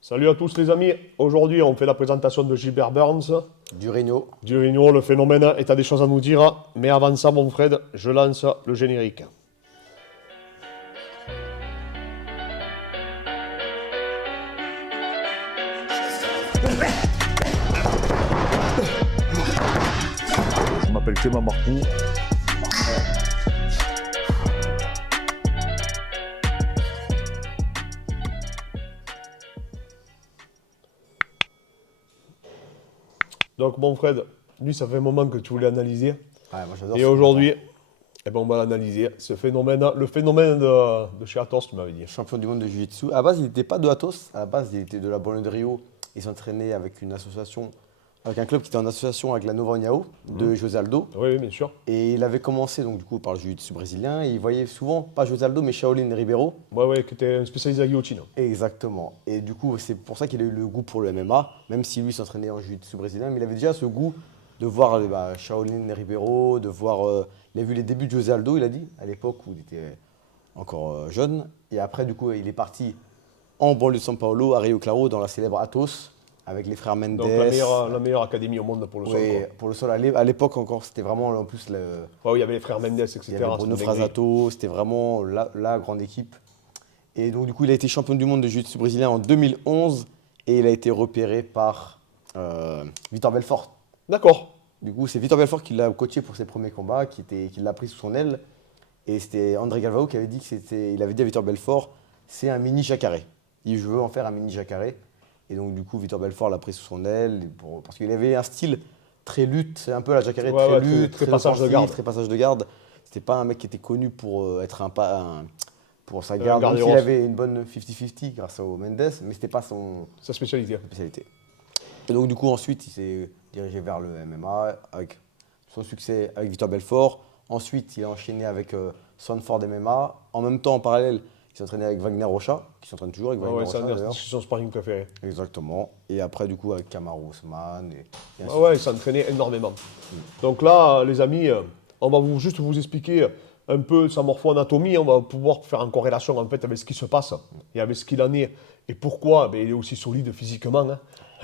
Salut à tous les amis, aujourd'hui on fait la présentation de Gilbert Burns. Du Rhino. Du Réunion, le phénomène est à des choses à nous dire, mais avant ça mon Fred, je lance le générique. Je m'appelle Clément Marcoux. Donc mon Fred, lui ça fait un moment que tu voulais analyser, Ouais, moi j'adore et ce aujourd'hui, eh ben, on va l'analyser, ce phénomène, le phénomène de chez Athos, tu m'avais dit. champion du monde de Jiu-Jitsu. À la base, il n'était pas de Athos. À la base, il était de la banlieue de Rio. Il s'entraînait avec une association, avec un club qui était en association avec la Nova União de José Aldo. Oui, oui, bien sûr. Et il avait commencé donc du coup par le Jiu-Jitsu brésilien. Et il voyait souvent pas José Aldo mais Shaolin Ribeiro. Ouais, ouais, qui était un spécialiste de la guillotine. Exactement. Et du coup, c'est pour ça qu'il a eu le goût pour le MMA, même si lui s'entraînait en Jiu-Jitsu brésilien. Mais il avait déjà ce goût de voir Shaolin Ribeiro, de voir. Il a vu les débuts de José Aldo, il a dit, à l'époque où il était encore jeune. Et après, du coup, il est parti en banlieue de São Paulo, à Rio Claro, dans la célèbre Athos, avec les frères Mendes. Donc la meilleure académie au monde pour le sol. Oui, Quoi. pour le sol. À l'époque encore, c'était vraiment en plus Ouais, oui, il y avait les frères Mendes, etc. il y avait Bruno c'était une dinguerie. Frasato, c'était vraiment la grande équipe. Et donc, du coup, il a été champion du monde de jiu-jitsu brésilien en 2011 et il a été repéré par Vitor Belfort. D'accord. Du coup, c'est Vitor Belfort qui l'a coaché pour ses premiers combats, qui l'a pris sous son aile. Et c'était André Galvao qui avait dit il avait dit à Vitor Belfort, c'est un mini Jacare. Je veux en faire un mini Jacare. Et donc, du coup, Vitor Belfort l'a pris sous son aile parce qu'il avait un style très lutte, c'est un peu la Jacare, Ouais, très ouais, lutte, très passage de offensif, garde. très passage de garde. C'était pas un mec qui était connu pour être pour sa garde, garde même s'il héros. avait une bonne 50-50 grâce au Mendes, mais c'était pas son Sa spécialité. spécialité. Et donc, du coup, ensuite, il s'est dirigé vers le MMA avec son succès avec Vitor Belfort. Ensuite, il a enchaîné avec Sanford MMA. En même temps, en parallèle, il s'entraînait avec Wagner Rocha, qui s'entraîne toujours avec Ouais, Wagner ouais, Rocha d'ailleurs. c'est son sparring préféré. Exactement. Et après, du coup, avec Kamaru Usman. Et ainsi Ouais, ouais, il s'entraînait énormément. Donc là, les amis, on va juste vous expliquer un peu sa morpho-anatomie. On va pouvoir faire en corrélation en fait avec ce qui se passe et avec ce qu'il en est. Et pourquoi il est aussi solide physiquement. Hein.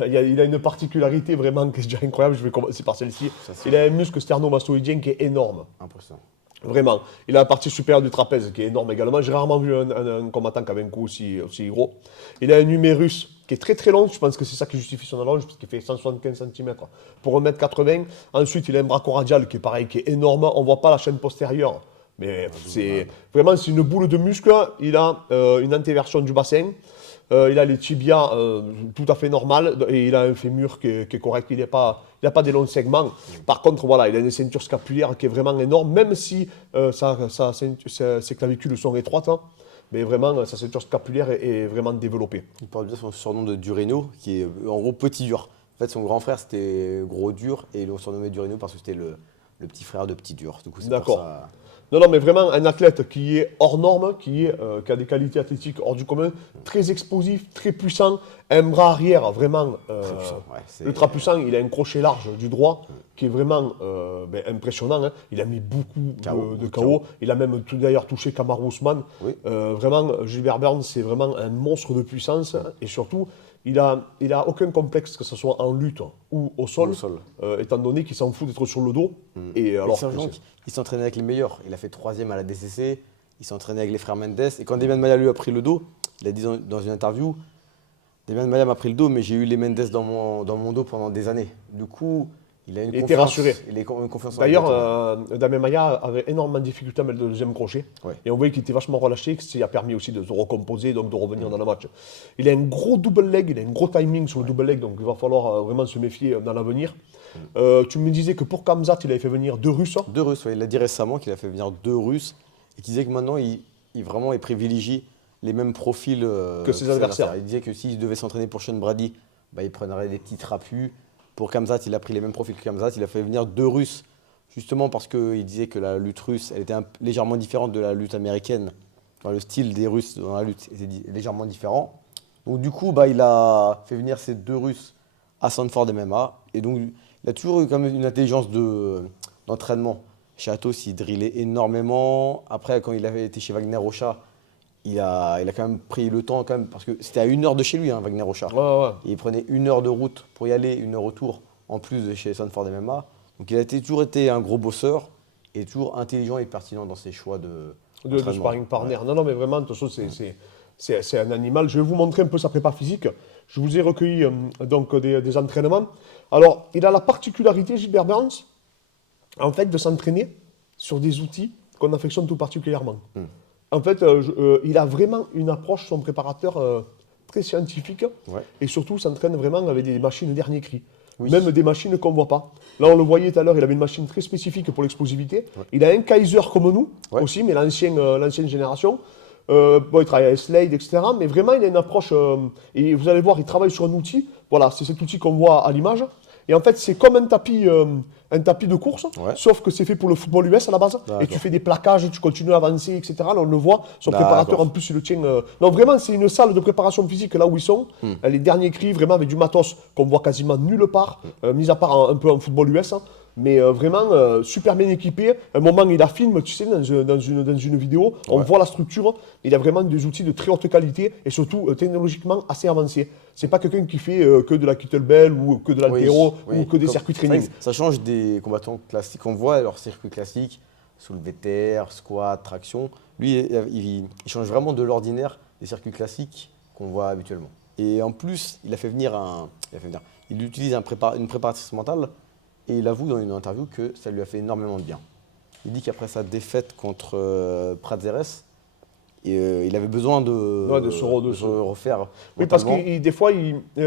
Il a une particularité vraiment qui est déjà incroyable. Je vais commencer par celle-ci. Ça, c'est Il a un muscle sternomastoïdien qui est énorme. impressionnant. Vraiment. Il a la partie supérieure du trapèze qui est énorme également. J'ai rarement vu un combattant qui avait un cou aussi gros. Il a un numérus qui est très très long. Je pense que c'est ça qui justifie son allonge, parce qu'il fait 175 cm pour 1m80. Ensuite, il a un brachioradial qui est pareil, qui est énorme. On ne voit pas la chaîne postérieure. Mais c'est vraiment c'est une boule de muscle. Il a une antéversion du bassin. Il a les tibias tout à fait normales et il a un fémur qui est correct. Il n'a pas des longs segments. Par contre, voilà, il a une ceinture scapulaire qui est vraiment énorme, même si ses clavicules sont étroites. Hein, mais vraiment, sa ceinture scapulaire est vraiment développée. Il porte bien son surnom de Dureno, qui est en gros petit dur. En fait, son grand frère, c'était gros dur, et ils l'ont surnommé Dureno parce que c'était le petit frère de petit dur. Du coup, c'est pour D'accord. ça. Non, non, mais vraiment un athlète qui est hors norme, qui a des qualités athlétiques hors du commun, très explosif, très puissant, un bras arrière vraiment Très puissant, ouais, c'est- ultra puissant. Il a un crochet large du droit qui est vraiment impressionnant. Hein. Il a mis beaucoup KO, de beaucoup de KO. Il a même d'ailleurs touché Kamaru Usman. Oui. Vraiment, Gilbert Burns, c'est vraiment un monstre de puissance. Et surtout, il a aucun complexe, que ce soit en lutte ou au sol, Au sol. étant donné qu'il s'en fout d'être sur le dos. Et alors, C'est un joueur il s'entraînait avec les meilleurs. Il a fait 3e à la DCC, il s'entraînait avec les frères Mendes. Et quand Demian Maia lui a pris le dos, il a dit dans une interview, Demian Maia m'a pris le dos, mais j'ai eu les Mendes dans mon dos pendant des années. Du coup, il a une Il était confiance. rassuré. Il a une confiance en D'ailleurs, lui. Damien Maia avait énormément de difficultés à mettre le deuxième crochet. Ouais. Et on voyait qu'il était vachement relâché, que ça lui a permis aussi de se recomposer, donc de revenir dans le match. Il a un gros double leg, il a un gros timing sur le double leg, donc il va falloir vraiment se méfier dans l'avenir. Tu me disais que pour Kamzat, il avait fait venir 2 Russes. 2 Russes, ouais. Il a dit récemment qu'il a fait venir 2 Russes et qu'il disait que maintenant, il privilégie les mêmes profils Que ses adversaires. Il disait que s'il devait s'entraîner pour Sean Brady, il prendrait des petits trapus. Pour Kamzat, il a pris les mêmes profils que Kamzat. Il a fait venir 2 Russes, justement parce qu'il disait que la lutte russe, elle était légèrement différente de la lutte américaine. Enfin, le style des Russes dans la lutte était légèrement différent. Donc du coup, il a fait venir ces 2 Russes à Sanford MMA. Et donc, il a toujours eu quand même une intelligence d'entraînement. Chez Athos, il drillait énormément. Après, quand il avait été chez Wagner Rocha, il a quand même pris le temps, quand même, parce que c'était à 1 heure de chez lui, hein, Wagner Rocha. Ouais, ouais. Et il prenait 1 heure de route pour y aller, 1 heure retour, en plus de chez Sanford MMA. Donc il a toujours été un gros bosseur et toujours intelligent et pertinent dans ses choix de Sparring partner. Non, non, mais vraiment, de toute façon, c'est un animal. Je vais vous montrer un peu sa prépa physique. Je vous ai recueilli donc des entraînements. Alors, il a la particularité, Gilbert Burns, en fait, de s'entraîner sur des outils qu'on affectionne tout particulièrement. En fait, il a vraiment une approche, son préparateur, très scientifique. Ouais. Et surtout, s'entraîne vraiment avec des machines dernier cri. Oui. Même des machines qu'on ne voit pas. Là, on le voyait tout à l'heure, il avait une machine très spécifique pour l'explosivité. Ouais. Il a un Kaiser comme nous, aussi, mais l'ancienne génération. Bon, il travaille avec Slade, etc. Mais vraiment, il a une approche. Et vous allez voir, il travaille sur un outil. Voilà, c'est cet outil qu'on voit à l'image. Et en fait, c'est comme un tapis de course, sauf que c'est fait pour le football US à la base. Et tu fais des plaquages, tu continues à avancer, etc. Là, on le voit. Son préparateur, en plus, il le tient. Non, vraiment, c'est une salle de préparation physique là où ils sont. Les derniers cris, vraiment, avec du matos qu'on voit quasiment nulle part, mis à part un peu en football US. Hein. Mais vraiment super bien équipé. À un moment, il a filmé, tu sais, dans une vidéo, on voit la structure. Il a vraiment des outils de très haute qualité et surtout technologiquement assez avancés. C'est pas quelqu'un qui fait que de la kettlebell ou que de l'haltéro ou que des circuits training. Ça change des combattants classiques. On voit leur circuit classique, soulevé de terre, squat, traction. Lui, il change vraiment de l'ordinaire des circuits classiques qu'on voit habituellement. Et en plus, il utilise une préparatrice mentale. Et il avoue dans une interview que ça lui a fait énormément de bien. Il dit qu'après sa défaite contre Prazeres, il avait besoin de se refaire. Oui, parce que des fois,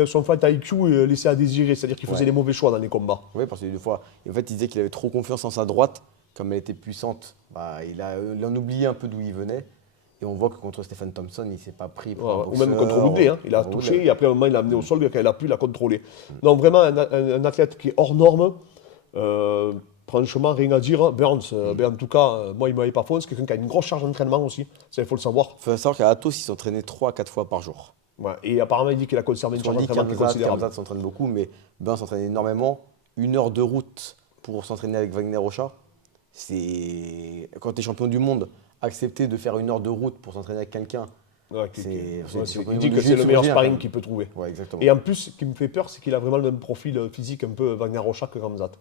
son fight IQ laissait à désirer, c'est-à-dire qu'il faisait les mauvais choix dans les combats. Oui, parce que des fois, en fait, il disait qu'il avait trop confiance en sa droite, comme elle était puissante. Il en oubliait un peu d'où il venait. Et on voit que contre Stephen Thompson, il ne s'est pas pris pour un boxeur. Ou même contre Woodley, hein. Il a touché et après, à un moment, il l'a amené au sol, quand il a pu, il a contrôlé. Donc, vraiment, un athlète qui est hors norme. Franchement, rien à dire. Burns, en tout cas, moi, il ne m'avait pas faux. C'est quelqu'un qui a une grosse charge d'entraînement aussi. Ça, il faut le savoir. Il faut savoir qu'à Athos, il s'entraînait 3 à 4 fois par jour. Ouais, et apparemment, il dit qu'il a conservé une charge d'entraînement qui est considérable. Kamzat s'entraîne beaucoup, mais Burns s'entraîne énormément. 1 heure de route pour s'entraîner avec Wagner Rocha. Quand tu es champion du monde, accepter de faire 1 heure de route pour s'entraîner avec quelqu'un. Il dit que c'est le meilleur sparring qu'il peut trouver. Ouais, exactement. Et en plus, ce qui me fait peur, c'est qu'il a vraiment le même profil physique, un peu Wagner Rocha que Kamzat.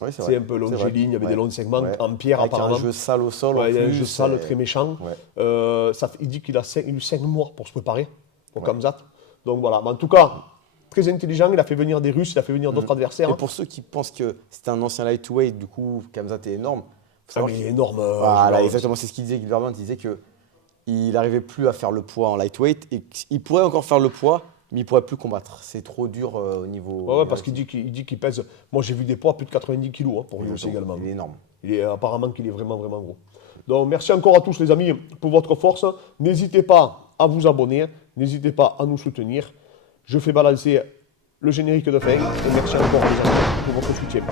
Oui, c'est un peu longiligne, il y avait des longs segments en pierre avec apparemment. Un jeu sale au sol. Il y a un jeu sale très méchant. Il dit qu'il a eu 5 mois pour se préparer au Kamzat. Donc voilà, mais en tout cas, très intelligent, il a fait venir des Russes, il a fait venir d'autres adversaires. Et pour ceux qui pensent que c'est un ancien lightweight, du coup, Kamzat est énorme. Mais il est énorme. Voilà, exactement, c'est ce qu'il disait, Gilbert Burns. Il disait qu'il n'arrivait plus à faire le poids en lightweight et qu'il pourrait encore faire le poids, mais il ne pourrait plus combattre. C'est trop dur au niveau. Ouais, parce qu'il dit qu'il pèse. Moi, j'ai vu des poids à plus de 90 kilos hein, pour lui aussi également. Il est énorme. Apparemment qu'il est vraiment, vraiment gros. Donc, merci encore à tous, les amis, pour votre force. N'hésitez pas à vous abonner. N'hésitez pas à nous soutenir. Je fais balancer le générique de fin. Et merci encore, les amis, pour votre soutien.